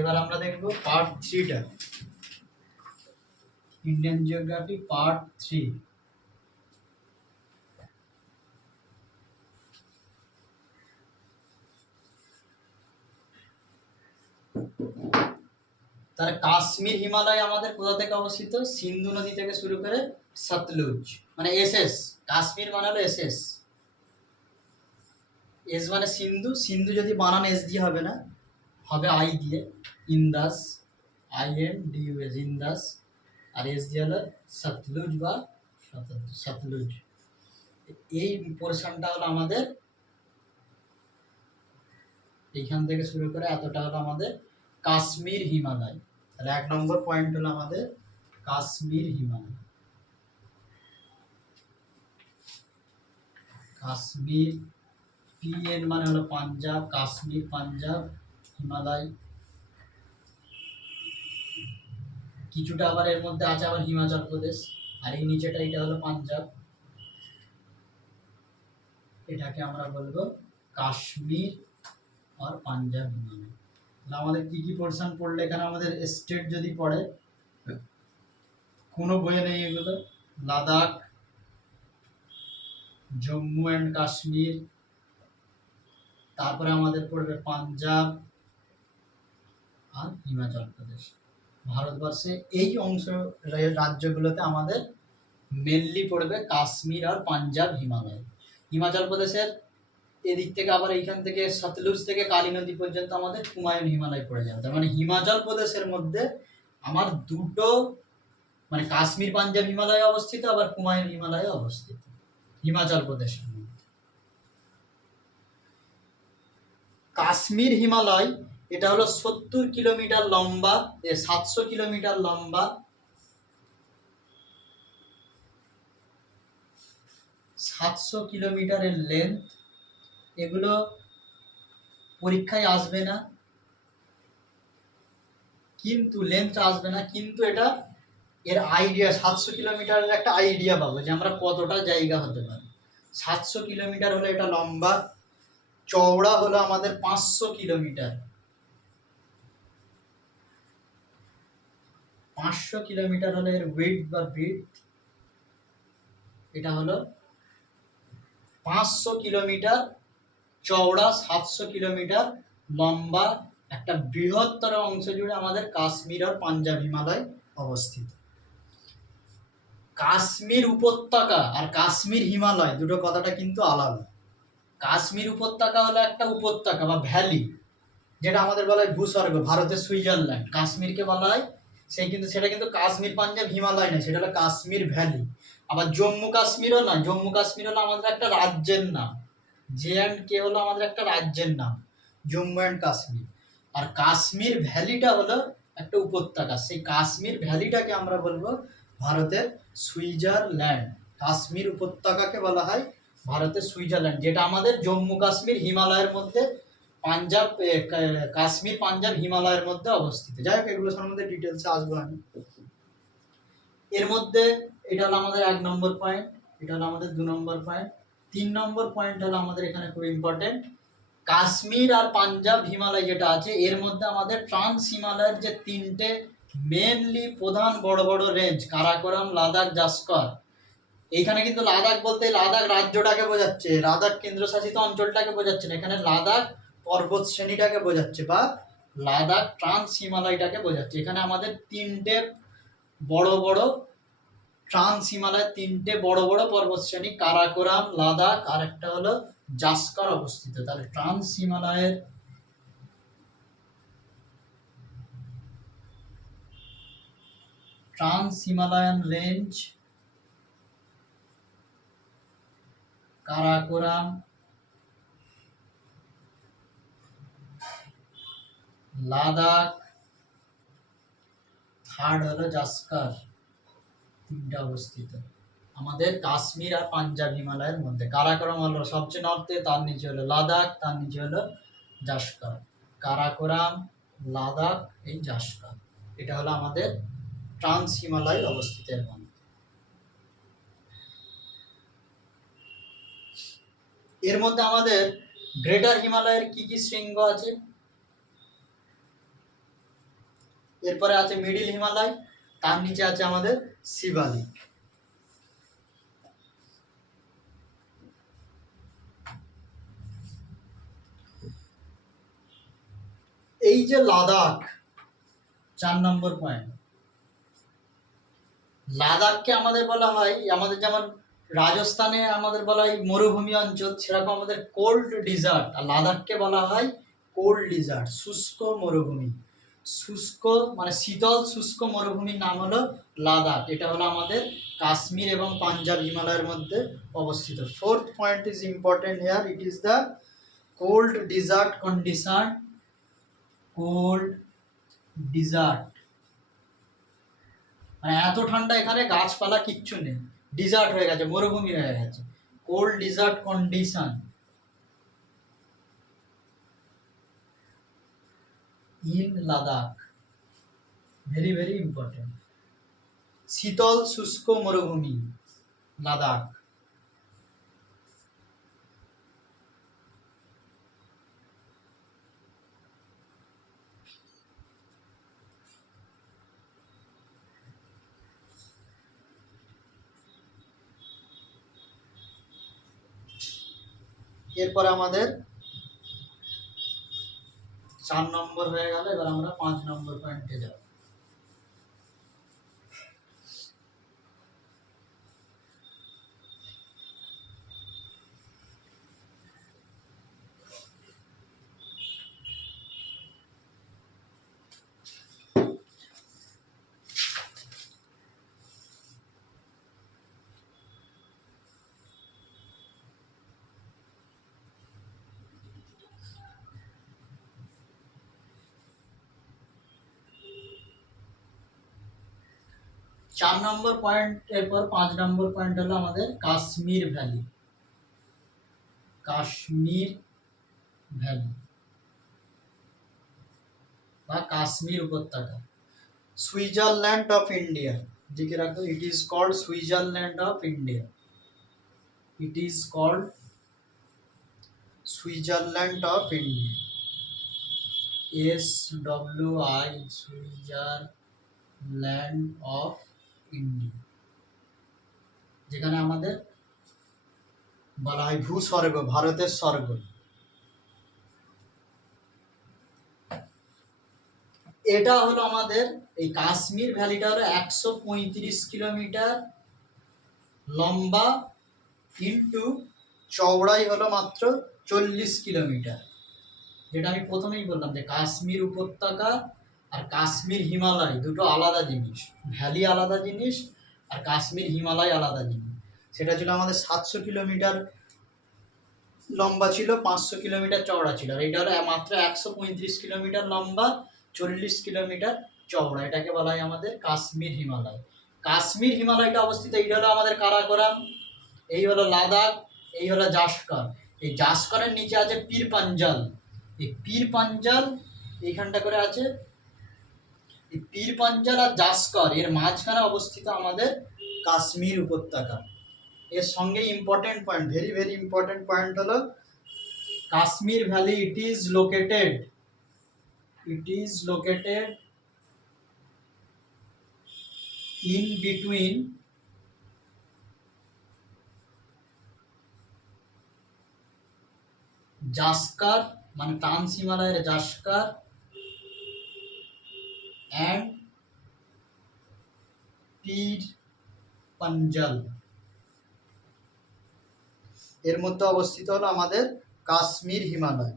এবার আমরা দেখব পার্ট 3টা, ইন্ডিয়ান জিওগ্রাফি পার্ট 3। তার কাশ্মীর হিমালয় আমাদের কোথা থেকে অবস্থিত? সিন্ধু নদী থেকে শুরু করে সতলুজ, মানে এসএস। কাশ্মীর মানে হলো এসএস, এস মানে সিন্ধু, সিন্ধু যদি বানান এস দিয়ে হবে না, হবে আই দিয়ে, ইন্দাস, INDUS, ইন্দাস। আর এস দিয়ে হলো সতলুজ বা সতলুজ। এই পোর্শনটা হলো আমাদের, এইখান থেকে শুরু করে এতটা হলো আমাদের কাশ্মীর হিমালয়। তাহলে 1 নম্বর পয়েন্ট হলো আমাদের কাশ্মীর হিমালয়। কাশ্মীর, PN মানে হলো পাঞ্জাব, কাশ্মীর পাঞ্জাব, হিমালয় কিছুটা আবার এর মধ্যে আছে আবার হিমাচল প্রদেশ, আর এই নিচেটা এটা হলো পাঞ্জাব, এটাকে আমরা বলবো কাশ্মীর আর পাঞ্জাব হিমালয়। তাহলে আমাদের কি কি পোর্শন পড়লে এখানে আমাদের স্টেট যদি পড়ে, কোনো বইয়ে নেই এগুলো, লাদাখ, জম্মু অ্যান্ড কাশ্মীর, তারপরে আমাদের পড়বে পাঞ্জাব আর হিমাচল প্রদেশ। ভারতবর্ষে এই অংশ রাজ্যগুলোতে আমাদের মেনলি পড়বে কাশ্মীর আর পাঞ্জাব হিমালয়। হিমাচল প্রদেশের এদিক থেকে আবার এইখান থেকে সতলুজ থেকে কালী নদী পর্যন্ত আমাদের কুমায়ুন হিমালয় পড়ে যাবে। তার মানে হিমাচল প্রদেশের মধ্যে আমার দুটো, মানে কাশ্মীর পাঞ্জাব হিমালয়ে অবস্থিত, আবার কুমায়ুন হিমালয়ে অবস্থিত হিমাচল প্রদেশের মধ্যে। কাশ্মীর হিমালয় এটা হলো 70 কিলোমিটার লম্বা, 700 কিলোমিটার লম্বা, 700 কিলোমিটারের লেন্থ। এগুলো পরীক্ষায় আসবে না, কিন্তু লেন্থ আসবে না, কিন্তু এটা এর আইডিয়া, 700 কিলোমিটারের একটা আইডিয়া পাবো যে আমরা কতটা জায়গা হতে পারি। 700 কিলোমিটার হলো এটা লম্বা, চওড়া হলো আমাদের 500 কিলোমিটার, 500 কিলোমিটার হলো এর উইডথ বা ব্রিথ। এটা হলো 500 কিলোমিটার চওড়া, 700 কিলোমিটার লম্বা একটা বৃহত্তর অংশ জুড়ে আমাদের কাশ্মীর আর পাঞ্জাব হিমালয় অবস্থিত। কাশ্মীর উপত্যকা আর কাশ্মীর হিমালয় দুটো কথাটা কিন্তু আলাদা। কাশ্মীর উপত্যকা হলো একটা উপত্যকা বা ভ্যালি, যেটা আমাদের বলা হয় ভূস্বর্গ, ভারতের সুইজারল্যান্ড। কাশ্মীরকে বলা হয় সেটা কিন্তু কাশ্মীর পাঞ্জাব হিমালয় নয়, সেটা হলো কাশ্মীর ভ্যালি। আবার জম্মু কাশ্মীরও নয়, জম্মু কাশ্মীর হলো আমাদের একটা রাজ্যের নাম, JNK হলো আমাদের একটা রাজ্যের নাম, জম্মু অ্যান্ড কাশ্মীর। আর কাশ্মীর ভ্যালিটা হলো একটা উপত্যকা, সেই কাশ্মীর ভ্যালিটাকে আমরা বলবো ভারতের সুইজারল্যান্ড। কাশ্মীর উপত্যকাকে বলা হয় ভারতের সুইজারল্যান্ড, যেটা আমাদের জম্মু কাশ্মীর হিমালয়ের মধ্যে, পাঞ্জাব কাশ্মীর পাঞ্জাব হিমালয়ের মধ্যে অবস্থিত। যাই হোক, এগুলো সম্বন্ধে ডিটেলসে আসবো আমি। এর মধ্যে এটা হলো আমাদের 1 নম্বর পয়েন্ট, এটা হলো আমাদের 2 নম্বর পয়েন্ট। 3 নম্বর পয়েন্ট হলো আমাদের এখানে খুব ইম্পর্টেন্ট, কাশ্মীর আর পাঞ্জাব হিমালয় যেটা আছে এর মধ্যে আমাদের ট্রান্স হিমালয়ের যে 3টে মেনলি প্রধান বড় বড় রেঞ্জ, কারাকোরাম, লাদাখ, জাস্কর। এইখানে কিন্তু লাদাখ বলতে লাদাখ রাজ্যটাকে বোঝাচ্ছে, লাদাখ কেন্দ্রশাসিত অঞ্চলটাকে বোঝাচ্ছে না, এখানে লাদাখ পর্বত শ্রেণীটাকে বোঝাচ্ছে বা লাদাখ ট্রান্স হিমালয়টাকে বোঝাচ্ছে। এখানে আমাদের 3টে বড় বড় ট্রান্স হিমালয়ের 3টে বড় বড় পর্বত শ্রেণী, কারাকোরাম, লাদাখ আর একটা হলো জাস্কর অবস্থিত। তাহলে trans Himalayan range, Karakoram, Ladakh, third হলো জাস্কর, 3টা অবস্থিত আমাদের কাশ্মীর আর পাঞ্জাব হিমালয়ের মধ্যে। কারাকোরাম হলো সবচেয়ে নর্থে, তার নিচে হলো লাদাখ, তার নিচে হলো জাস্কর। কারাকোরাম, লাদাখ, এই জাস্কর, এটা হলো আমাদের ট্রান্স হিমালয় অবস্থিত এর মধ্যে। এর মধ্যে আমাদের গ্রেটার হিমালয়ের কি কি শৃঙ্গ আছে? এরপরে আছে মিডিল হিমালয়, তার নিচে আছে আমাদের শিবালিক। এই যে লাদাখ, 4 নম্বর পয়েন্ট, লাদাখকে আমাদের বলা হয়, আমাদের যেমন রাজস্থানে আমাদের বলা হয় মরুভূমি অঞ্চল, সেরকম আমাদের কোল্ড ডিজার্ট, আর লাদাখকে বলা হয় কোল্ড ডিজার্ট, শুষ্ক মরুভূমি। শুষ্ক মানে শীতল শুষ্ক মরুভূমির নাম হলো লাদাখ। এটা হলো আমাদের কাশ্মীর এবং পাঞ্জাব হিমালয়ের মধ্যে অবস্থিত। Fourth point is important here, it is the cold desert condition. Cold desert মানে এত ঠান্ডা, এখানে গাছপালা কিচ্ছু নেই, ডিজার্ট হয়ে গেছে, মরুভূমি হয়ে গেছে। Cold desert condition in Ladakh, very very important. শীতল শুষ্ক মরুভূমি লাদাখ। এরপর আমাদের 4 নম্বর হয়ে গেল, এবার আমরা 5 নম্বর পয়েন্টে যাব। চার নম্বর পয়েন্ট এরপর 5 নম্বর পয়েন্ট হলো আমাদের কাশ্মীর ভ্যালি। কাশ্মীর ভ্যালি বা কাশ্মীর উপত্যকা, সুইজারল্যান্ড অফ ইন্ডিয়া। দিকে রাখো, it is called Switzerland of India. It is called Switzerland of India. SWI, Switzerland of India, যেখানে আমাদের বলা হয় ভূস্বর্গ, ভারতের স্বর্গ। এটা হলো আমাদের এই কাশ্মীর ভ্যালিটা হলো 135 কিলোমিটার লম্বা, ইন্টু চওড়াই হলো মাত্র 40 কিলোমিটার। যেটা আমি প্রথমেই বললাম যে কাশ্মীর উপত্যকা আর কাশ্মীর হিমালয় দুটো আলাদা জিনিস, ভ্যালি আলাদা জিনিস আর কাশ্মীর হিমালয় আলাদা জিনিস। সেটা ছিল আমাদের 700 কিলোমিটার লম্বা ছিল, 500 কিলোমিটার চওড়া ছিল, আর এটা হলো মাত্র 135 কিলোমিটার লম্বা, 40 কিলোমিটার চওড়া। এটাকে বলা হয় আমাদের কাশ্মীর হিমালয়। কাশ্মীর হিমালয়টা অবস্থিত, এইটা হলো আমাদের কারাকোরাম, এই হলো লাদাখ, এই হলো জাস্কর। এই জাস্করের নিচে আছে পীর পাঞ্জাল। এই পীর পাঞ্জাল এইখানটা করে আছে, এই পীর পাঞ্জাল আর জাস্কর এর মাঝখানে অবস্থিত আমাদের কাশ্মীর উপত্যকা। এর সঙ্গে important point, very very important point হলো Kashmir valley. It is located in between Zanskar মানে ট্রান্স হিমালয়ের জাস্কার অ্যান্ড পীর পাঞ্জাল, এর মধ্যে অবস্থিত হলো আমাদের কাশ্মীর হিমালয়।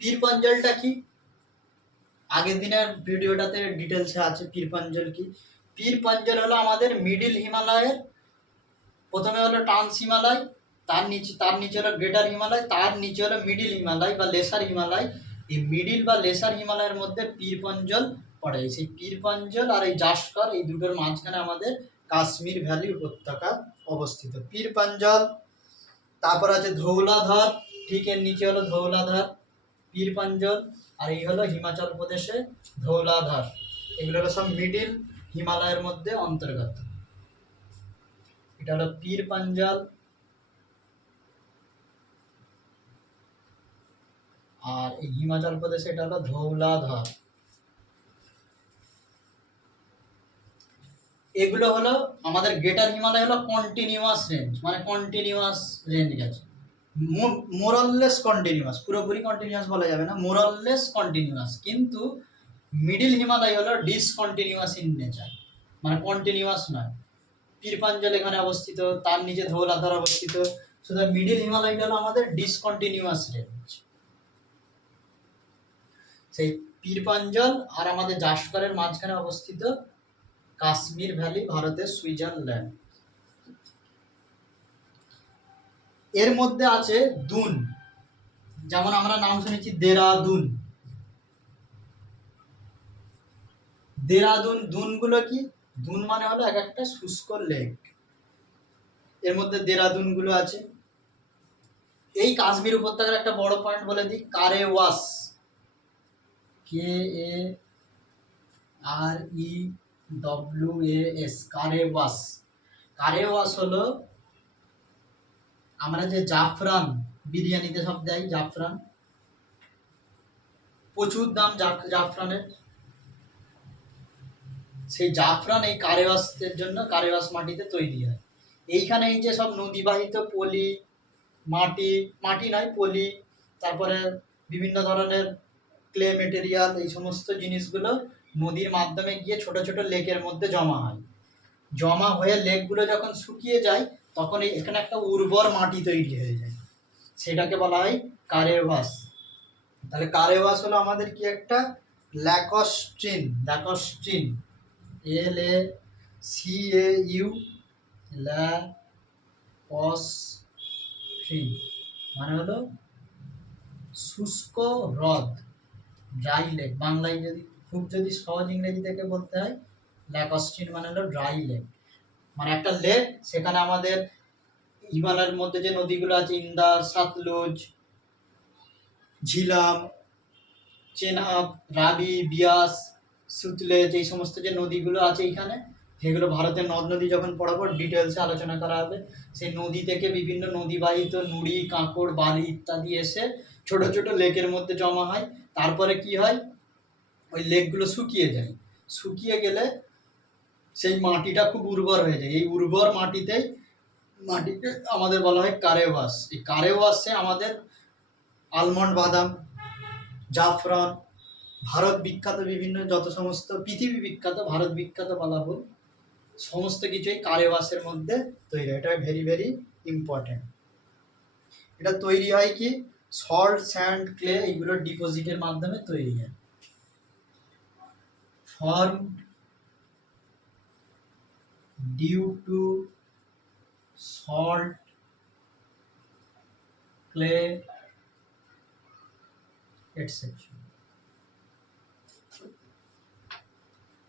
পীর পাঞ্জালটা কি, আগের দিনের ভিডিওটাতে ডিটেলসে আছে পীর পাঞ্জাল কি। পীর পাঞ্জাল হলো আমাদের মিডিল হিমালয়ের, প্রথমে হলো ট্রান্স হিমালয়, তার নিচে হলো গ্রেটার হিমালয়, তার নিচে হলো মিডিল হিমালয় বা লেসার হিমালয়। এই মিডিল বা লেসার হিমালয়ের মধ্যে পীর পাঞ্জাল পড়ে। সেই পীর পাঞ্জাল আর এই জাস্কর, এই দুটোর মাঝখানে আমাদের কাশ্মীর ভ্যালি উপত্যকা অবস্থিত। পীর পাঞ্জাল, তারপর আছে ধৌলাধর, ঠিক এর নিচে হলো ধৌলাধর, পীর পাঞ্জাল, আর এই হলো হিমাচল প্রদেশে ধৌলাধর। এগুলো হলো সব মিডিল হিমালয়ের মধ্যে অন্তর্গত। এটা হলো পীর পাঞ্জাল, আর এই হিমাচল প্রদেশে এটা হলো ধৌলাধর। এগুলো হলো আমাদের গ্রেটার হিমালয় হলো কন্টিনিউয়াস রেঞ্জ, মানে কন্টিনিউয়াস রেঞ্জ গেছে, মোরাললেস কন্টিনিউয়াস, পুরোপুরি কন্টিনিউয়াস বলা যাবে না, মোরাললেস কন্টিনিউয়াস। কিন্তু মিডিল হিমালয় হলো ডিসকন্টিনিউয়াস ইন নেচার, মানে কন্টিনিউয়াস নয়। পীরপাঞ্জল এখানে অবস্থিত, তার নিচে ধৌলাধর অবস্থিত, শুধু মিডিল হিমালয়টা হলো আমাদের ডিসকন্টিনিউয়াস রেঞ্জ। সেই পীরপাঞ্জল আর আমাদের জাসকারের মাঝখানে অবস্থিত কাশ্মীর ভ্যালি, ভারতের সুইজারল্যান্ড। এর মধ্যে আছে দুন, যেমন আমরা নাম শুনেছি দেরাদুন। দেরাদুন, দুনগুলো কি? দুন মানে হলো এক একটা শুষ্ক লেক, এর মধ্যে দেরাদুন গুলো আছে। এই কাশ্মীর উপত্যকার একটা বড় পয়েন্ট বলে দিই, কারেওয়াস, KAREWAS, কারেওয়াস। কারেওয়াস হলো আমরা যে জাফরান বিরিয়ানিতে সব দেয়, জাফরান, প্রচুর দাম জাফরানের, সেই জাফরান এই কারেওয়াসের জন্য, কারেওয়াস মাটিতে তৈরি হয়। এইখানে এই যে সব নদীবাহিত পলি, মাটি নয় পলি, তারপরে বিভিন্ন ধরনের ক্লে মেটেরিয়াল, এই সমস্ত জিনিসগুলো নদীর মাধ্যমে গিয়ে ছোট ছোট লেকের মধ্যে জমা হয়। জমা হয়ে লেকগুলো যখন শুকিয়ে যায় তখন এখানে একটা উর্বর মাটি তৈরি হয়ে যায়, সেটাকে বলা হয় কারেওয়াস। তাহলে কারেওয়াস হলো আমাদের কি একটা ল্যাকস্ট্রিন, LACAU, ল্যাকস্ট্রিন মানে হলো শুষ্ক হ্রদ, ড্রাই লেক। বাংলায় যদি সহজ ইংরেজি থেকে বলতে হয়, ল্যাকস্ট্রিন মানে হলো ড্রাই লেক, মানে একটা লেক, সেখানে আমাদের হিমালয়ের মধ্যে যে নদীগুলো আছে, ইন্দাস, সাতলুজ, ঝিলাম, চেনাব, রাবি, বিয়াস, সুতলেজ, এই সমস্ত যে নদীগুলো আছে এইখানে, সেগুলো ভারতের নদ নদী যখন পড়াবো ডিটেলসে আলোচনা করা হবে। সেই নদী থেকে বিভিন্ন নদীবাহিত নুড়ি, কাঁকড়, বালি ইত্যাদি এসে ছোট ছোট লেকের মধ্যে জমা হয়। তারপরে কি হয়, ওই লেকগুলো শুকিয়ে যায়, শুকিয়ে গেলে সেই মাটিটা খুব উর্বর হয়ে যায়। এই উর্বর মাটিকে আমাদের বলা হয় কারেওয়াস। এই কারেওয়াসে আমাদের আলমন্ড বাদাম, জাফরান, ভারত বিখ্যাত বিভিন্ন যত সমস্ত, পৃথিবী বিখ্যাত, ভারত বিখ্যাত বলা ভুল, সমস্ত কিছুই কারেওয়াসের মধ্যে তৈরি হয়। এটা ভেরি ভেরি ইম্পর্টেন্ট। এটা তৈরি হয় কি, সল্ট, স্যান্ড, ক্লে, এইগুলোর ডিপোজিটের মাধ্যমে তৈরি হয়। Formed due to salt, clay, etcetera.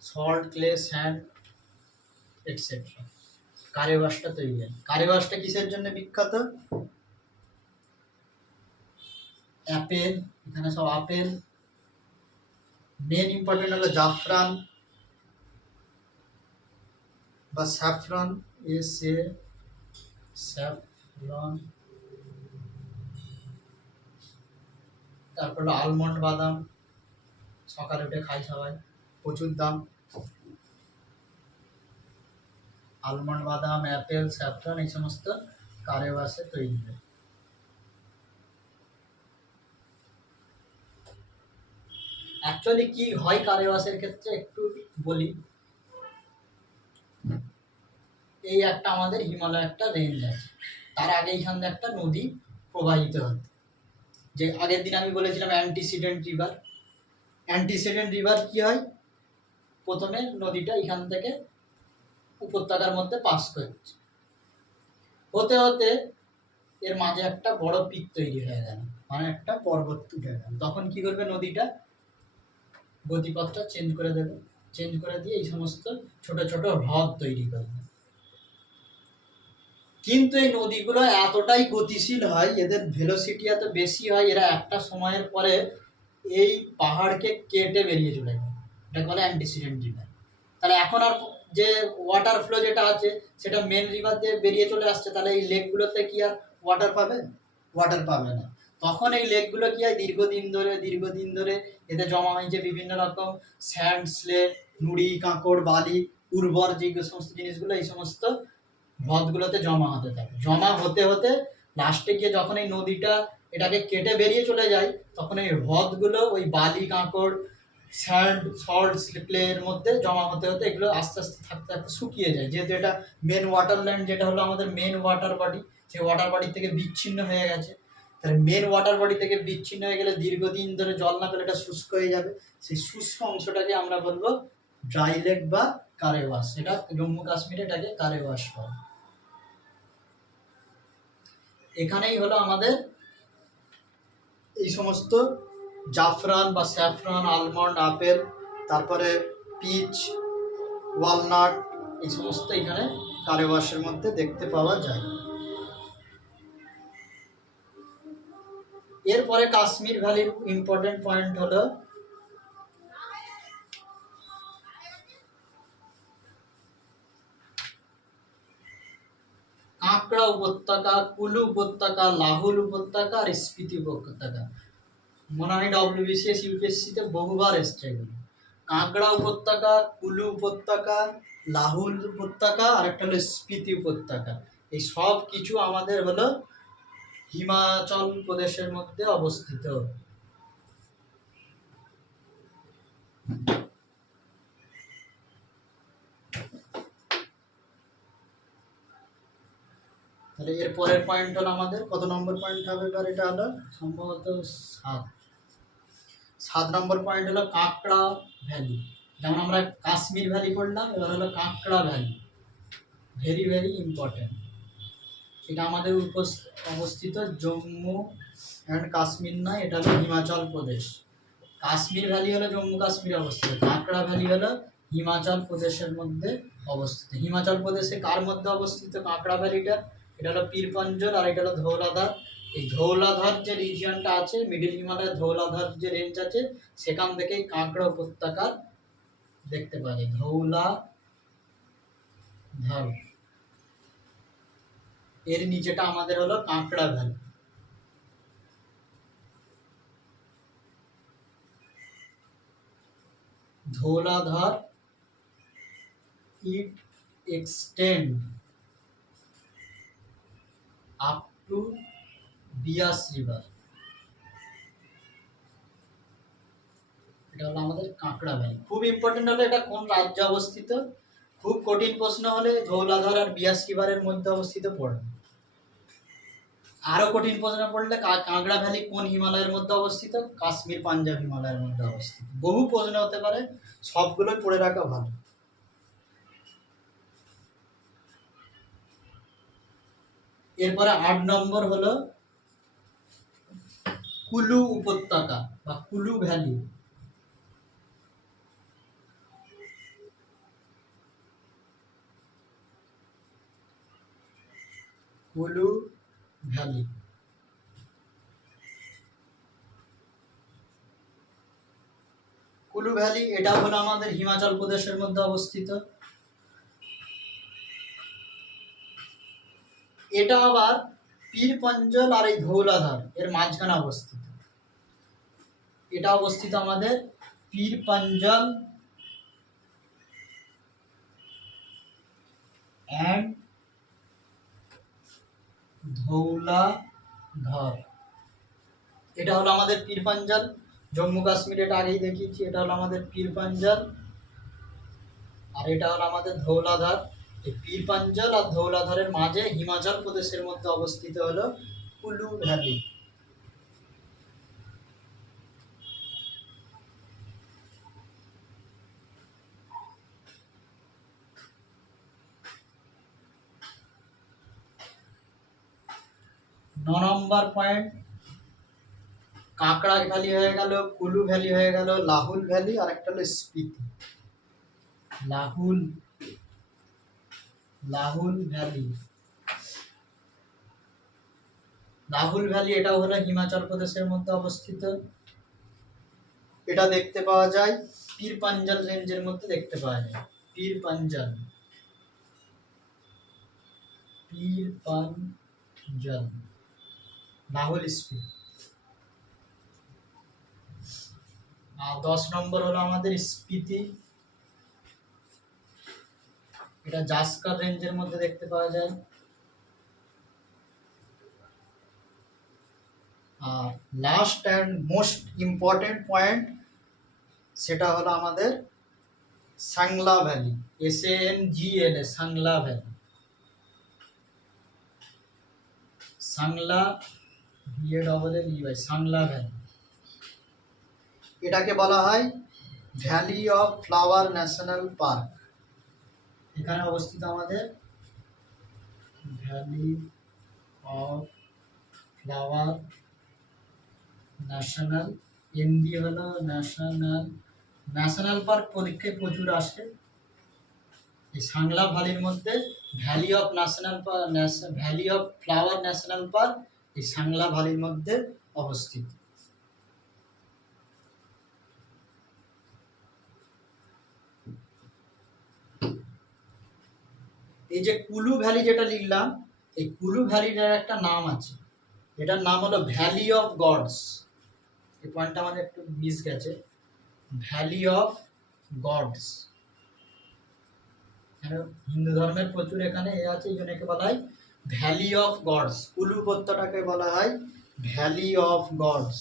Salt, clay, sand, etcetera, কারেওয়াসটা তৈরি হয়। কারেওয়াসটা কিসের জন্য বিখ্যাত? অ্যাপেল, এখানে সব আপেল। মেন ইম্পর্টেন্ট হলো জাফরান বা স্যাফরন, স্যাফরন। তারপর হলো আলমন্ড বাদাম, সকালে উঠে খাই সবাই, প্রচুর দাম। আলমন্ড বাদাম, অ্যাপেল, স্যাফরন, এই সমস্ত কারেওয়াসে তৈরি হয়। অ্যাকচুয়ালি কি হয় কারেওয়াসের ক্ষেত্রে একটু বলি। এই একটা আমাদের হিমালয় একটা রেঞ্জ আছে, তার আগে এইখান দিয়ে একটা নদী প্রবাহিত হতো, যে আগের দিন আমি বলেছিলাম অ্যান্টিসিডেন্ট রিভার। অ্যান্টিসিডেন্ট রিভার কি হয়, প্রথমে নদীটা এখান থেকে উপত্যকার মধ্যে পাস করছে, হতে হতে এর মাঝে একটা বড় পিক তৈরি হয়ে গেল, মানে একটা পর্বত উঠে গেল। তখন কি করবে, নদীটা গতিপথটা চেঞ্জ করে দেবে, চেঞ্জ করে দিয়ে এই সমস্ত ছোট ছোট হ্রদ তৈরি করবে। কিন্তু এই নদীগুলো এতটাই গতিশীল হয়, এদের ভেলোসিটি এত বেশি হয়, এরা একটা সময়ের পরে এই পাহাড়কে কেটে বেরিয়ে চলে যায়, এটাকে বলে অ্যান্টিসিডেন্ট রিভার। তাহলে এখন আর যে ওয়াটার ফ্লো যেটা আছে সেটা মেন রিভার দিয়ে বেরিয়ে চলে আসছে, তাহলে এই লেকগুলোতে কি আর ওয়াটার পাবে? ওয়াটার পাবে না। তখন এই লেকগুলো কি হয়, দীর্ঘদিন ধরে এতে জমা হয়েছে বিভিন্ন রকম স্যান্ড, স্লেট, নুড়ি, কাঁকড়, বালি, উর্বর যে সমস্ত জিনিসগুলো এই সমস্ত হ্রদগুলোতে জমা হতে থাকে। জমা হতে হতে লাস্টে গিয়ে যখন এই নদীটা এটাকে কেটে বেরিয়ে চলে যায়, তখন এই হ্রদগুলো ওই বালি, কাঁকড়, স্যান্ড, সল্ট, ক্লের মধ্যে জমা হতে হতে এগুলো আস্তে আস্তে থাকতে থাকতে শুকিয়ে যায়। যেহেতু এটা মেন ওয়াটার ল্যান্ড, যেটা হলো আমাদের মেন ওয়াটার বডি, সেই ওয়াটার বডি থেকে বিচ্ছিন্ন হয়ে গেছে। তাহলে মেন ওয়াটার বডি থেকে বিচ্ছিন্ন হয়ে গেলে দীর্ঘদিন ধরে জল না পেলে এটা শুষ্ক হয়ে যাবে। সেই শুষ্ক অংশটাকে আমরা বলবো ড্রাই লেক বা কারেওয়াশ। এটা জম্মু কাশ্মীরে এটাকে কারেওয়াশ বলে। এখানেই হলো আমাদের এই সমস্ত জাফরান বা স্যাফরান, আলমন্ড, আপেল, তারপরে পিচ, ওয়ালনাট, এই সমস্ত এখানে কারেওয়াশের মধ্যে দেখতে পাওয়া যায়। এরপরে কাশ্মীর ভ্যালির ইম্পর্টেন্ট পয়েন্ট হলো কাঁকড়া উপত্যকা, কুলু উপত্যকা, লাহুল উপত্যকা আর স্পিতি উপত্যকা। মনে হয় ডব্লিউবিসিএস ইউপিএসসিতে বহুবার এসছে এগুলো। কাঁকড়া উপত্যকা, কুলু উপত্যকা, লাহুল উপত্যকা আর একটা হলো স্পিতি উপত্যকা। এই সব কিছু আমাদের হলো হিমাচল প্রদেশের মধ্যে অবস্থিত। তাহলে এর পরের পয়েন্ট হলো আমাদের কত নম্বর পয়েন্ট হবে এবার? এটা হলো সম্ভবত 7 নম্বর পয়েন্ট হলো কাঁকড়া ভ্যালি। যেমন আমরা কাশ্মীর ভ্যালি পড়লাম, এবার হলো কাঁকড়া ভ্যালি। Very very important. এটা আমাদের অবস্থিত জম্মু অ্যান্ড কাশ্মীর নয়, এটা হলো হিমাচল প্রদেশ। কাশ্মীর ভ্যালি হলো জম্মু কাশ্মীরে অবস্থিত, কাঁকড়া ভ্যালি হলো হিমাচল প্রদেশের মধ্যে অবস্থিত। হিমাচল প্রদেশে কার মধ্যে অবস্থিত কাঁকড়া ভ্যালিটা? এটা হলো পীরপঞ্জল আর এটা হলো ধৌলাধার। এই ধৌলাধার যে রিজিয়নটা আছে, মিডিল হিমালয়ের ধৌলাধার যে রেঞ্জ আছে, সেখান থেকেই কাঁকড়া উপত্যকা দেখতে পাওয়া যায়। ধৌলাধার, এর নিচেটা আমাদের হলো কাঁকড়া valley. Dhauladhar it extend up to Beas river. এটা হলো আমাদের কাঁকড়া ভ্যালি। খুব ইম্পর্টেন্ট হলো এটা কোন রাজ্যে অবস্থিত। খুব কঠিন প্রশ্ন হলে ধৌলাধার আর বিয়াস রিভারের মধ্যে অবস্থিত পড়বে। আরো কঠিন প্রশ্ন পড়লে কাঁকড়া ভ্যালি কোন হিমালয়ের মধ্যে অবস্থিত? কাশ্মীর পাঞ্জাব হিমালয়ের মধ্যে অবস্থিত। বহু প্রশ্ন হতে পারে, সবগুলোই পড়ে রাখা ভালো। এরপরে 8 নম্বর হলো কুলু উপত্যকা বা কুলু ভ্যালি। কুলু ভ্যালি, কুলু ভ্যালি এটা হলো আমাদের হিমাচল প্রদেশের মধ্যে অবস্থিত। এটা আবার পীরপঞ্জল আর এই ধৌলাধার এর মাঝখানে অবস্থিত। এটা অবস্থিত আমাদের পীরপঞ্জল অ্যান্ড ধৌলাধার। এটা হলো আমাদের পীরপঞ্জল, জম্মু কাশ্মীর, এটা আগেই দেখিয়েছি। এটা হলো আমাদের পীরপঞ্জল আর এটা হলো আমাদের ধৌলাধার। এই পীরপঞ্জল আর ধৌলাধারের মাঝে হিমাচল প্রদেশের মধ্যে অবস্থিত হলো কুলু ভ্যালি। নম্বর পয়েন্ট কাঁকড়া ভ্যালি হয়ে গেল, কুলু ভ্যালি হয়ে গেল, লাহুল ভ্যালি আর একটা হলো স্পিতি। লাহুল ভ্যালি, লাহুল ভ্যালি এটাও হলো হিমাচল প্রদেশের মধ্যে অবস্থিত। এটা দেখতে পাওয়া যায় পীরপঞ্জল রেঞ্জের মধ্যে দেখতে পাওয়া যায়। পীর পাঞ্জাল, পীর পাঞ্জাল, লাহোল স্পিতি। আর 10 নম্বর হলো আমাদের স্পিতি, এটা জাস্কার রেঞ্জের মধ্যে দেখতে পাওয়া যায়। আর last and most important point সেটা হলো আমাদের Sangla valley, SANGLA, Sangla valley, Sangla VALLEY, Sangla valley. এটাকে বলা হয় valley of flower national park. এখানে অবস্থিত আমাদের valley of flower national, MD হলো ন্যাশনাল, ন্যাশনাল পার্ক পরীক্ষায় প্রচুর আসে। এই সাংলা ভ্যালির মধ্যে valley of national park, valley of flower national park এই সাংলা ভ্যালির মধ্যে অবস্থিত। এই যে কুলু ভ্যালি যেটা লিখলাম, এই কুলু ভ্যালির একটা নাম আছে, এটার নাম হলো ভ্যালি অফ গডস। এই পয়েন্টটা আমাদের একটু মিস গেছে, ভ্যালি অফ গডস। হিন্দু ধর্মের প্রচুর এখানে এ আছে, এই জন্য একে বলা হয় ভ্যালি অফ গডস। কুলু উপত্যকাকে বলা হয় ভ্যালি অফ গডস।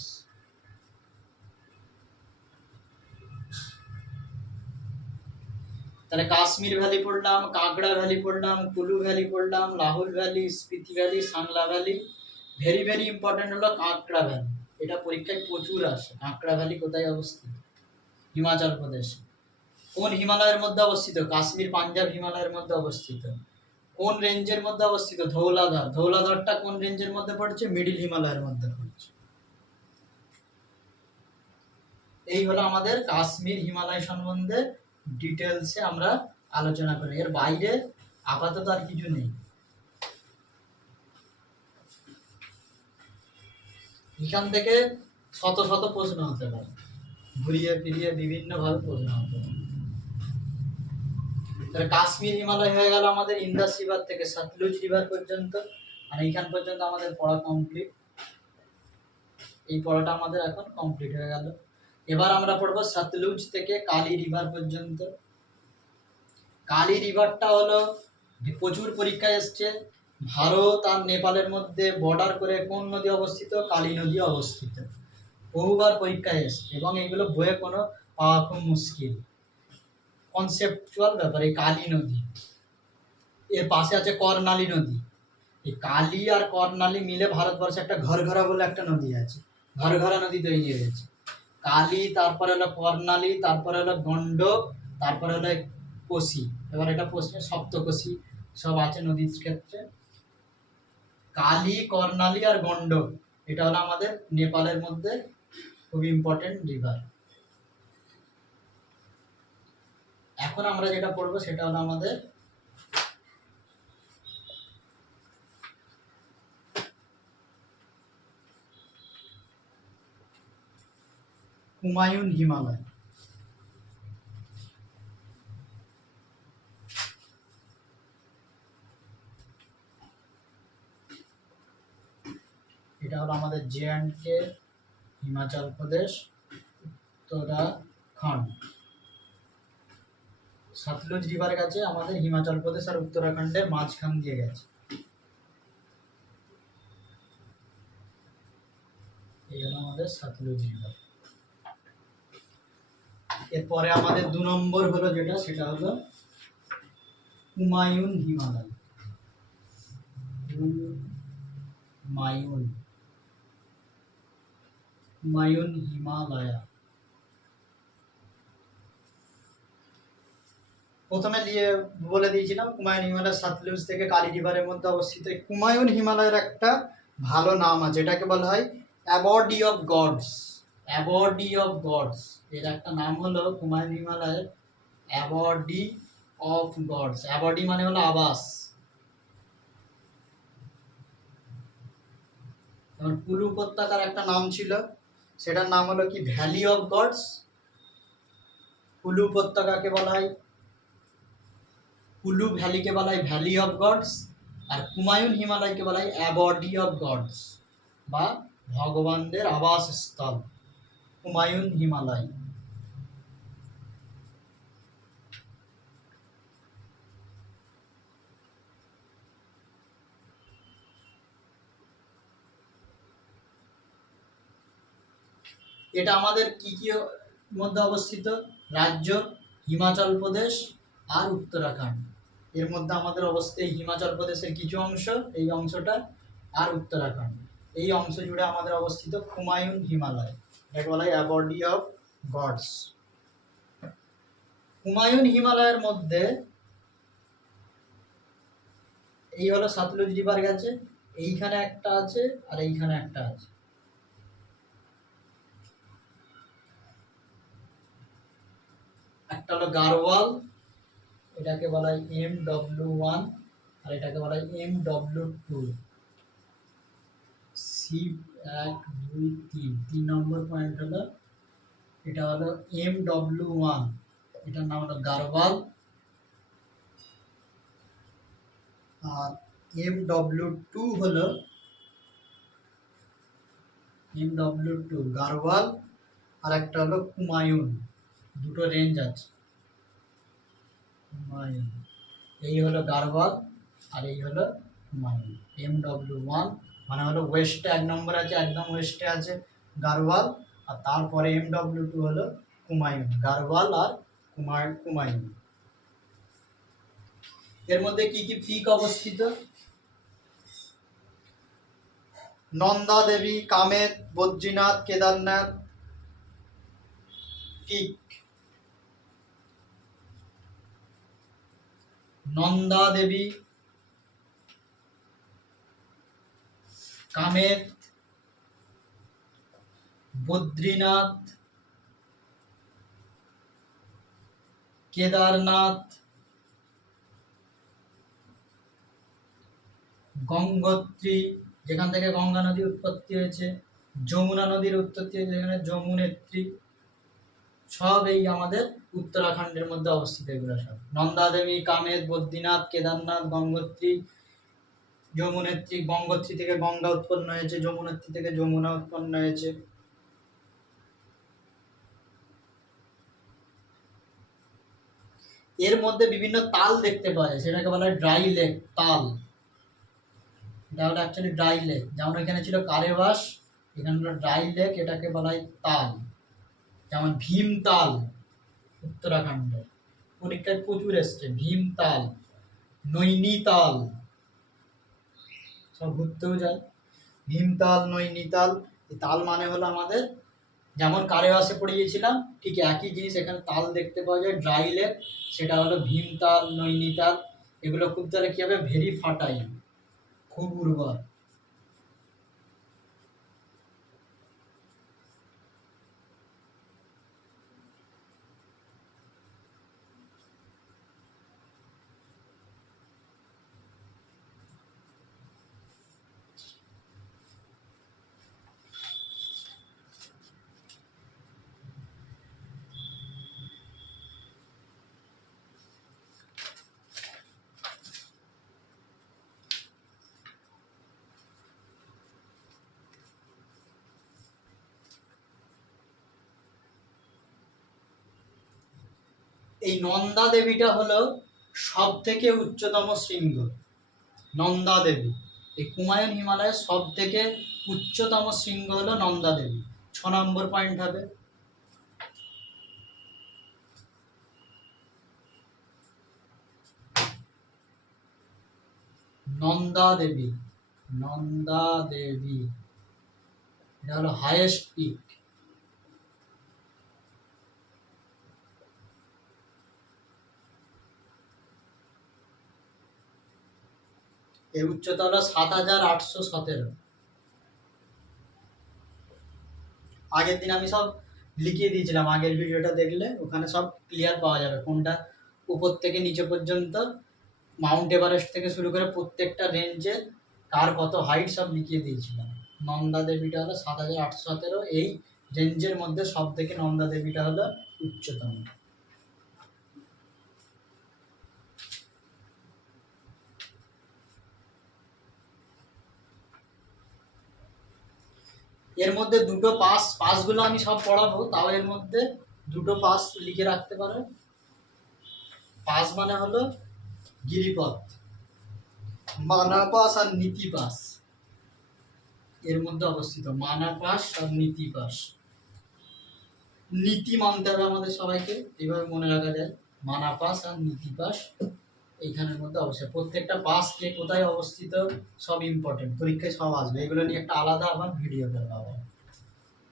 তাহলে কাশ্মীর ভ্যালি পড়লাম, কাঁকড়া ভ্যালি পড়লাম, কুলু ভ্যালি পড়লাম, Lahaul valley, Spiti valley, Sangla valley. Very very important হলো কাঁকড়া ভ্যালি, এটা পরীক্ষায় প্রচুর আসে। কাঁকড়া ভ্যালি কোথায় অবস্থিত? হিমাচল প্রদেশে। কোন হিমালয়ের মধ্যে অবস্থিত? কাশ্মীর পাঞ্জাব হিমালয়ের মধ্যে অবস্থিত। কোন রেঞ্জের মধ্যে অবস্থিত? ধৌলাধর। ধৌলাধরটা কোন রেঞ্জের মধ্যে পড়ছে? মিডিল হিমালয়ের মধ্যে পড়ছে। এই হলো আমাদের কাশ্মীর হিমালয় সম্বন্ধে ডিটেলসে আমরা আলোচনা করি। এর বাইরে আপাতত আর কিছু নেই। এখান থেকে শত শত প্রশ্ন হতে পারে, ঘুরিয়ে ফিরিয়ে বিভিন্নভাবে প্রশ্ন হতে পারে। তাহলে কাশ্মীর হিমালয় হয়ে গেল আমাদের ইন্দাস রিভার থেকে সতলুজ রিভার পর্যন্ত। আর এইখান পর্যন্ত আমাদের পড়া কমপ্লিট। এই পড়াটা আমাদের এখন কমপ্লিট হয়ে গেল। এবার আমরা পড়বো সতলুজ থেকে কালী রিভার পর্যন্ত। কালী রিভারটা হলো প্রচুর পরীক্ষায় এসছে, ভারত আর নেপালের মধ্যে বর্ডার করে কোন নদী অবস্থিত? কালী নদী অবস্থিত। বহুবার পরীক্ষায় এসছে এবং এগুলো বইয়ে কোনো পাওয়া খুব মুশকিল। কনসেপচুয়াল ব্যাপার। এই কালী নদী, এর পাশে আছে কর্ণালী নদী। এই কালী আর কর্ণালী মিলে ভারতবর্ষে একটা ঘরঘরা বলে একটা নদী আছে, ঘরঘরা নদী তৈরি হয়েছে। কালী, তারপরে হলো কর্ণালী, তারপরে হলো গন্ডক, তারপরে হলো কোশি। এবার এটা প্রশ্নে সপ্তকোশি সব আছে নদীর ক্ষেত্রে। কালী, কর্ণালী আর গন্ডক এটা হলো আমাদের নেপালের মধ্যে খুব ইম্পর্টেন্ট রিভার। এখন আমরা যেটা পড়বো সেটা হলো আমাদের হুমায়ুন হিমালয়। এটা হলো আমাদের JNK, হিমাচল প্রদেশ, উত্তরাখণ্ড। সতলুজ রিভার গেছে আমাদের হিমাচল প্রদেশ আর উত্তরাখণ্ডের মাঝখান দিয়ে গেছে। এই হলো আমাদের সতলুজ রিভার। এরপরে আমাদের 2 নম্বর হলো যেটা, সেটা হলো হুমায়ুন হিমালয়। হুমায়ুন হিমালয়া। প্রথমে বলে দিয়েছিলাম হুমায়ুন হিমালয় সতলুজ থেকে কালী রিভারের মধ্যে অবস্থিত। হুমায়ুন হিমালয়ের একটা ভালো নাম আছে, এটাকে বলা হয় অ্যাবডি অফ গডস। অ্যাবডি অফ গডস এর একটা নাম হলো হুমায়ুন হিমালয়ের অ্যাবডি অফ গডস। অ্যাবডি মানে হলো আবাস। যেমন কুলু উপত্যকার একটা নাম ছিল, সেটার নাম হলো কি? Valley of gods. কুলু উপত্যকাকে বলা হয় কুলু ভ্যালিকে বলা হয় ভ্যালি অফ গডস, আর কুমায়ুন হিমালয়কে বলা হয় অ্যাবডি অফ গডস বা ভগবানদের আবাসস্থল, কুমায়ুন হিমালয়। এটা আমাদের কি কি মধ্যে অবস্থিত? রাজ্য হিমাচল প্রদেশ আর উত্তরাখণ্ড, এর মধ্যে আমাদের অবস্থিত। হিমাচল প্রদেশের কিছু অংশ, এই অংশটা, আর উত্তরাখণ্ড, এই অংশ জুড়ে আমাদের অবস্থিত কুমায়ুন হিমালয়, এটাকে বলা হয় অ্যাবডি অফ গডস। কুমায়ুন হিমালয়ের মধ্যে এই হলো সাতলুজ রিভার গেছে, এইখানে একটা আছে আর এইখানে একটা আছে। একটা হলো গারওয়াল, এটাকে বলা হয় MW1, আর এটাকে বলা হয় MW2। সি 1 2 3 নম্বর পয়েন্ট হলো, এটা হলো MW1, এটার নাম হলো গারওয়াল, আর MW2 হলো MW2 গারওয়াল, আর একটা হলো কুমায়ুন। দুটো রেঞ্জ আছে। কুমায়ুন, এই হলো গারওয়াল আর এই হলো কুমায়ুন। MW1 মানে হলো ওয়েস্টে 1 নম্বর আছে, একদম ওয়েস্টে আছে গারওয়াল, আর তারপরে MW2 হলো কুমায়ুন, গারওয়াল আর কুমায়ুন। এর মধ্যে কি কি পিক অবস্থিত? নন্দা দেবী, কামেত, বদ্রীনাথ, কেদারনাথ পিক। নন্দা দেবী, কামেত, বদ্রীনাথ, কেদারনাথ, গঙ্গোত্রী, যেখান থেকে গঙ্গা নদীর উৎপত্তি হয়েছে, যমুনা নদীর উৎপত্তি হয়েছে যেখানে যমুনেত্রী, সব এই আমাদের উত্তরাখণ্ডের মধ্যে অবস্থিত। এগুলো সব নন্দা দেবী, কামেত, বদ্রীনাথ, কেদারনাথ, গঙ্গোত্রী, যমুনেত্রী। গঙ্গোত্রী থেকে গঙ্গা উৎপন্ন হয়েছে, যমুনেত্রী থেকে যমুনা উৎপন্ন হয়েছে। এর মধ্যে বিভিন্ন তাল দেখতে পাওয়া যায়, সেটাকে বলা হয় ড্রাই লেক, তাল। এটা হলো অ্যাকচুয়ালি ড্রাই লেক, যেমন এখানে ছিল কারেবাস, এখানে হলো ড্রাই লেক, এটাকে বলা হয় তাল। যেমন ভীমতাল, উত্তরাখণ্ডের পরীক্ষায় প্রচুর এসছে, ভীমতাল, নৈনিতাল, সব ঘুরতেও যায়। ভীমতাল, নৈনিতাল, এই তাল মানে হলো আমাদের, যেমন কারেবাসে পড়ে গিয়েছিলাম ঠিক একই জিনিস এখানে তাল দেখতে পাওয়া যায়, ড্রাই লেক, সেটা হলো ভীমতাল, নৈনিতাল। এগুলো খুব তাহলে কি হবে, ভেরি ফার্টাইল, খুব উর্বর। এই নন্দা দেবীটা হলো সব থেকে উচ্চতম শৃঙ্গ, নন্দা দেবী। এই কুমায়ুন হিমালয়ের সব থেকে উচ্চতম শৃঙ্গ হলো নন্দা দেবী, 6 নম্বর পয়েন্ট হবে। নন্দা দেবী, নন্দা দেবী, এটা হলো হাইয়েস্ট পিক। এর উচ্চতা হলো 7817। আগের দিন আমি সব লিখিয়ে দিয়েছিলাম, আগের ভিডিওটা দেখলে ওখানে সব ক্লিয়ার পাওয়া যাবে, কোনটা উপর থেকে নিচে পর্যন্ত, মাউন্ট এভারেস্ট থেকে শুরু করে প্রত্যেকটা রেঞ্জে কার কত হাইট সব লিখিয়ে দিয়েছিলাম। নন্দা দেবীটা হলো 7817, এই রেঞ্জের মধ্যে সব থেকে নন্দা দেবীটা হলো উচ্চতম। এর মধ্যে দুটো পাসগুলো আমি সব পড়াবো, তাও এর মধ্যে দুটো পাস লিখে রাখতে পারো। পাস মানে হলো গিরিপথ, মানা পাস আর নীতি পাস এর মধ্যে অবস্থিত। মানা পাস আর নীতি পাস। নীতি মানতে হবে আমাদের সবাইকে, এইভাবে মনে রাখা যায়। মানা পাস আর নীতি পাস এইখানের মধ্যে অবশ্যই। প্রত্যেকটা পাস কে কোথায় অবস্থিত সব ইম্পর্টেন্ট, পরীক্ষায় সব আসবে। এগুলো নিয়ে একটা আলাদা আবার ভিডিও দেওয়া হবে,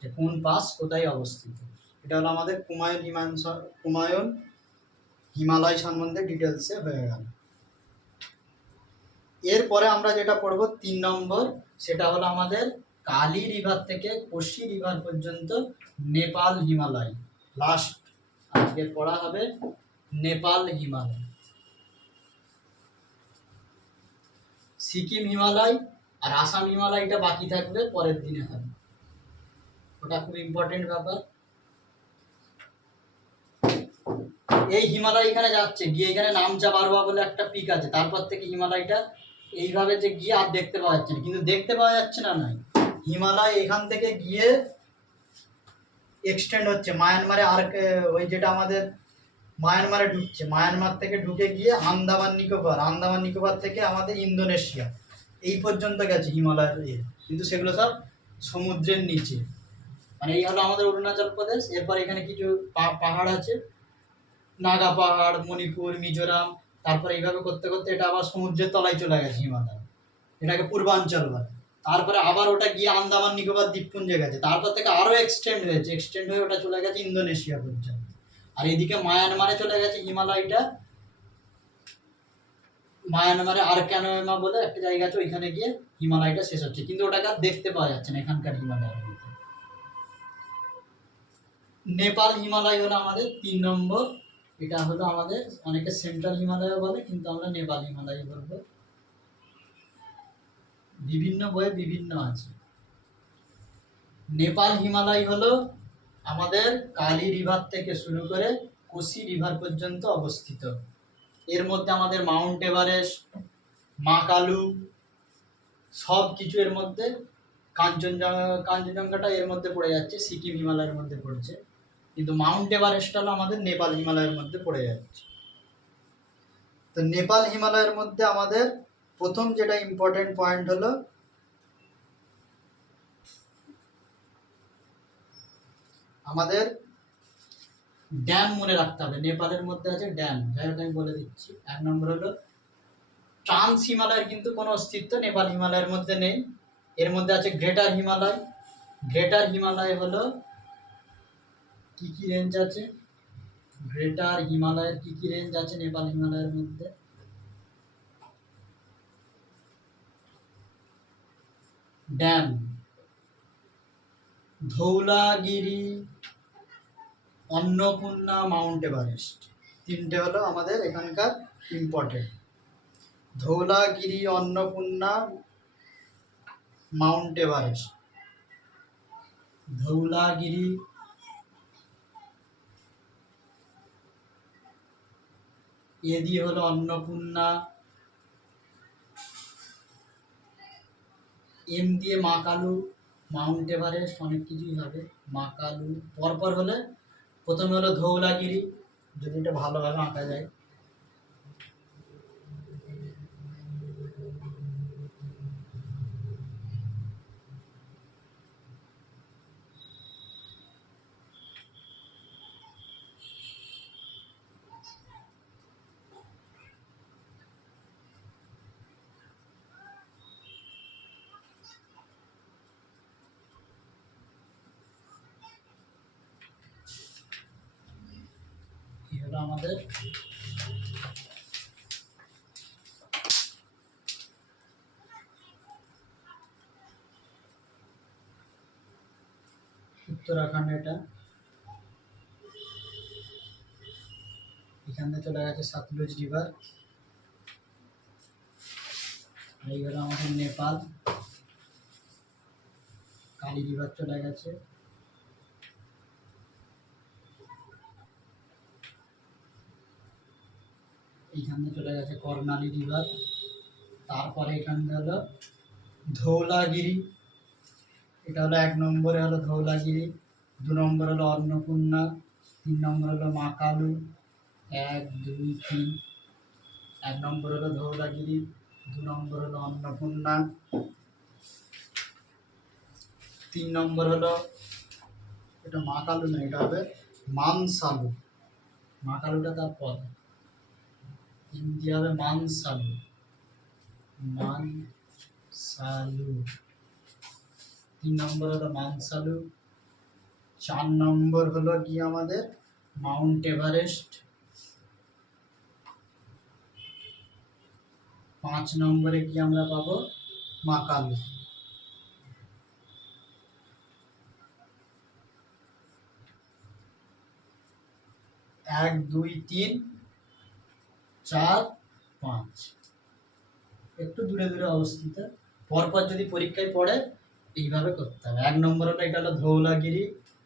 যে কোন পাস কোথায় অবস্থিত। এটা হলো আমাদের কুমায়ুন হিমালয় সম্বন্ধে ডিটেলসে হয়ে গেল। এরপরে আমরা যেটা পড়বো 3 নম্বর, সেটা হলো আমাদের কালী রিভার থেকে কোশি রিভার পর্যন্ত নেপাল হিমালয়। লাস্ট আজকে পড়া হবে নেপাল হিমালয়। সিকিম হিমালয় আর আসাম হিমালয়টা বাকি থাকবে, পরের দিনে হবে। ওটা খুব ইম্পর্টেন্ট ব্যাপার। এই হিমালয় এখানে যাচ্ছে, গিয়ে এখানে নামচা বারোয়া বলে একটা পিক আছে, তারপর থেকে হিমালয়টা এইভাবে যে গিয়ে আর দেখতে পাওয়া যাচ্ছে না। কিন্তু দেখতে পাওয়া যাচ্ছে না নয়, হিমালয় এখান থেকে গিয়ে এক্সটেন্ড হচ্ছে মায়ানমারে। আর ওই যেটা আমাদের মায়ানমারে ঢুকছে, মায়ানমার থেকে ঢুকে গিয়ে আন্দামান নিকোবর, আন্দামান নিকোবর থেকে আমাদের ইন্দোনেশিয়া এই পর্যন্ত গেছে হিমালয়ের। কিন্তু সেগুলো সব সমুদ্রের নিচে। মানে এই হলো আমাদের অরুণাচল প্রদেশ। এরপর এখানে কিছু পাহাড় আছে, নাগা পাহাড়, মণিপুর, মিজোরাম। তারপরে এইভাবে করতে করতে এটা আবার সমুদ্রের তলায় চলে গেছে হিমালয়, এটাকে পূর্বাঞ্চল বলে। তারপরে আবার ওটা গিয়ে আন্দামান নিকোবর দ্বীপপুঞ্জে গেছে, তারপর থেকে আরো এক্সটেন্ড হয়ে ওটা চলে গেছে ইন্দোনেশিয়া পর্যন্ত। আর এইদিকে মায়ানমারে চলে গেছে হিমালয়টা। মায়ানমারে আরকানয়মা বলে একটা জায়গা আছে, ওইখানে গিয়ে হিমালয়টা শেষ হচ্ছে, কিন্তু ওটাকে আর দেখতে পাওয়া যাচ্ছে না এখানকার হিমালয়ের মধ্যে। নেপাল হিমালয় হলো আমাদের 3 নম্বর। এটা হলো আমাদের, অনেকে সেন্ট্রাল হিমালয় বলে, কিন্তু আমরা নেপাল হিমালয় বলবো। বিভিন্ন বইয়ে বিভিন্ন আছে। নেপাল হিমালয় হলো আমাদের কালী রিভার থেকে শুরু করে কোশি রিভার পর্যন্ত অবস্থিত। এর মধ্যে আমাদের মাউন্ট এভারেস্ট, মাকালু সব কিছু এর মধ্যে। কাঞ্চনজঙ্ঘাটা এর মধ্যে পড়ে যাচ্ছে, সিকিম হিমালয়ের মধ্যে পড়ছে, কিন্তু মাউন্ট এভারেস্ট হলো আমাদের নেপাল হিমালয়ের মধ্যে পড়ে যাচ্ছে। তো নেপাল হিমালয়ের মধ্যে আমাদের প্রথম যেটা ইম্পর্টেন্ট পয়েন্ট হলো আমাদের ড্যাম মনে রাখতে হবে। নেপালের মধ্যে আছে ড্যাম, যাই হোক আমি বলে দিচ্ছি। 1 নম্বর হলো ট্রান্স হিমালয়ের কিন্তু কোনো অস্তিত্ব নেপাল হিমালয়ের মধ্যে নেই। এর মধ্যে আছে গ্রেটার হিমালয়। গ্রেটার হিমালয় হলো কি কি রেঞ্জ আছে, গ্রেটার হিমালয়ের কি কি রেঞ্জ আছে নেপাল হিমালয়ের মধ্যে? ড্যাম, ধৌলাগিরি, অন্নপূর্ণা, মাউন্ট এভারেস্ট, 3টে হলো আমাদের এখানকার important. Dhaulagiri, Annapurna, mount Everest. Dhaulagiri, A দিয়ে হলো অন্নপূর্ণা, এম দিয়ে মাকালু, মাউন্ট এভারেস্ট, অনেক কিছুই হবে। মাকালু পরপর হলে প্রথমে হলো ধৌলাগিরি, যদি এটা ভালোভাবে আঁকা যায়। এই হলো আমাদের উত্তরাখণ্ড। এটা এখান থেকে চলে গেছে সতলুজ রিভার। এই হলো আমাদের নেপাল, কালী রিভার চলে গেছে। এইখানে চলে গেছে কর্ণালী রিভার। তারপরে এখানে হলো ধৌলাগিরি, এটা হলো 1 নম্বরে হলো ধৌলাগিরি, 2 নম্বর হলো অন্নপূর্ণা, 3 নম্বর হলো মা কালু। 1 2 3। 1 নম্বর হলো ধৌলাগিরি, 2 নম্বর হলো অন্নপূর্ণা, 3 নম্বর হলো, এটা মা কালু না, এটা হবে মানসালু। মা কালুটা তার পর হিন্দি হবে মানসালু। মানসালু, 3 নম্বর হলো মানসালু। 4 নম্বর হলো কি আমাদের মাউন্ট এভারেস্ট। 5 নম্বরে কি আমরা পাবো মা কালু। এক দুই তিন চার পাঁচ, একটু দূরে দূরে অবস্থিত। পরপর যদি পরীক্ষায় পড়ে এইভাবে করতে হবে। 1 নম্বর হলো, এটা হলো ধৌলাগিরি,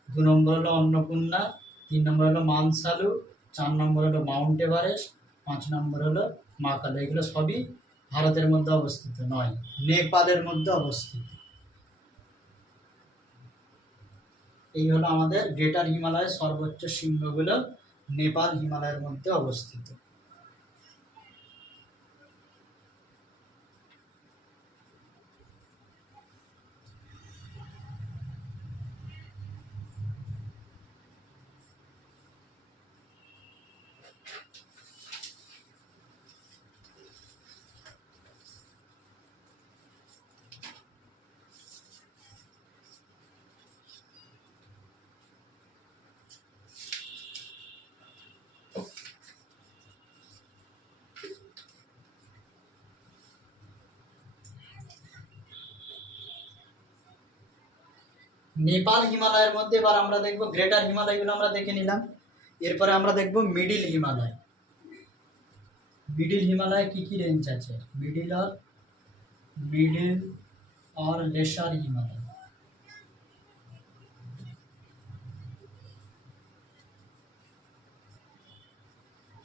2 নম্বর হলো অন্নপূর্ণা, 3 নম্বর হলো মানসালু, 4 নম্বর হলো মাউন্ট এভারেস্ট, 5 নম্বর হলো মা কালু। এগুলো সবই ভারতের মধ্যে অবস্থিত নয়, নেপালের মধ্যে অবস্থিত। এই হলো আমাদের গ্রেটার হিমালয়ের সর্বোচ্চ শৃঙ্গগুলো নেপাল হিমালয়ের মধ্যে অবস্থিত। নেপাল হিমালয়ের মধ্যে এবার আমরা দেখব গ্রেটার হিমালয়গুলো আমরা দেখে নিলাম। এরপরে আমরা দেখব মিডিল হিমালয়। মিডিল হিমালয়ে কি কি রেঞ্জ আছে? মিডিল আর লেসার হিমালয়।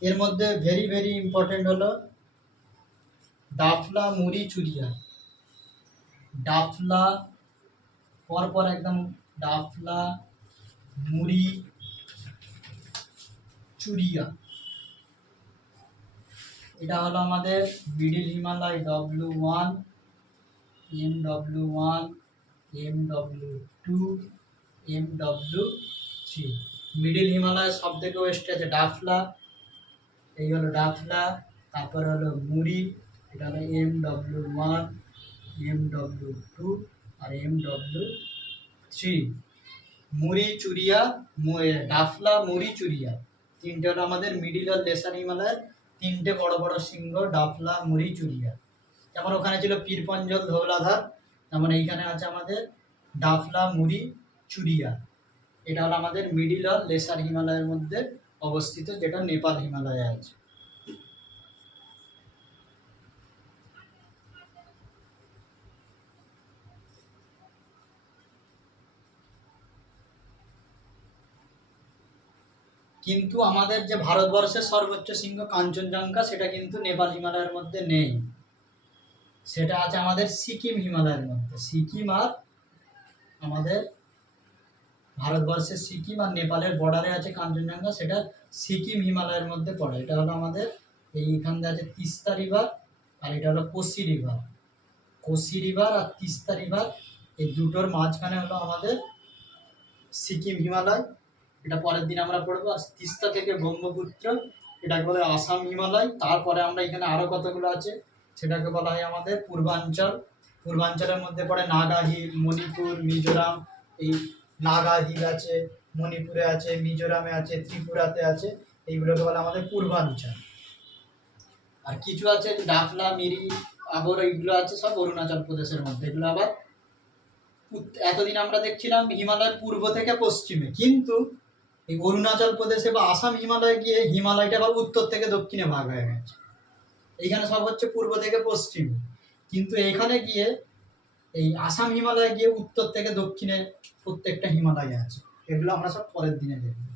এর মধ্যে ভেরি ভেরি ইম্পর্টেন্ট হলো ডাফলা, মুরি, চুরিয়া। ডাফলা পরপর একদম, ডাফলা, মুরি, চুরিয়া। এটা হলো আমাদের middle Himalaya. W1, MW1, MW2, MW3। Middle Himalaya সব থেকে ওয়েস্টে আছে ডাফলা, এই হলো ডাফলা। তারপরে হলো মুরি, এটা হলো MW1, MW2 আর MW3। মুরি, চুরিয়া, ডাফলা, মুরি, চুরিয়া, তিনটে হলো আমাদের মিডিল আর লেসার হিমালয়ের তিনটে বড় বড় শৃঙ্গ, ডাফলা, মুরি, চুরিয়া। যেমন ওখানে ছিল পীরপঞ্জল, ধৌলাধার, যেমন এইখানে আছে আমাদের ডাফলা, মুরি, চুরিয়া। এটা হলো আমাদের মিডিল আর লেসার হিমালয়ের মধ্যে অবস্থিত, যেটা নেপাল হিমালয়ে আছে। কিন্তু আমাদের যে ভারতবর্ষের সর্বোচ্চ শৃঙ্গ কাঞ্চনজঙ্ঘা, সেটা কিন্তু নেপাল হিমালয়ের মধ্যে নেই, সেটা আছে আমাদের সিকিম হিমালয়ের মধ্যে। সিকিম আর আমাদের ভারতবর্ষের সিকিম আর নেপালের বর্ডারে আছে কাঞ্চনজঙ্ঘা, সেটা সিকিম হিমালয়ের মধ্যে পড়ে। এটা হলো আমাদের এইখান দিয়ে আছে তিস্তা রিভার, আর এটা হলো কোসি রিভার। কোসি রিভার আর তিস্তা রিভার, এই দুটোর মাঝখানে হলো আমাদের সিকিম হিমালয়। এটা পরের দিন আমরা পড়বো। আর তিস্তা থেকে ব্রহ্মপুত্র, এটাকে বলে আসাম হিমালয়। তারপরে আমরা এখানে আরও কতগুলো আছে, সেটাকে বলা হয় আমাদের পূর্বাঞ্চল। পূর্বাঞ্চলের মধ্যে পড়ে নাগা হিল, মণিপুর, মিজোরাম। এই নাগা হিল আছে, মণিপুরে আছে, মিজোরামে আছে, ত্রিপুরাতে আছে, এইগুলোকে বলে আমাদের পূর্বাঞ্চল। আর কিছু আছে ডাফলা, মিরি, আবর, এইগুলো আছে সব অরুণাচল প্রদেশের মধ্যে। এগুলো আবার এতদিন আমরা দেখছিলাম হিমালয় পূর্ব থেকে পশ্চিমে, কিন্তু এই অরুণাচল প্রদেশে বা আসাম হিমালয়ে গিয়ে হিমালয়টা আবার উত্তর থেকে দক্ষিণে ভাগ হয়ে গেছে। এইখানে সব হচ্ছে পূর্ব থেকে পশ্চিমে, কিন্তু এইখানে গিয়ে এই আসাম হিমালয়ে গিয়ে উত্তর থেকে দক্ষিণে প্রত্যেকটা হিমালয় আছে। এগুলো আমরা সব পরের দিনে দেখব।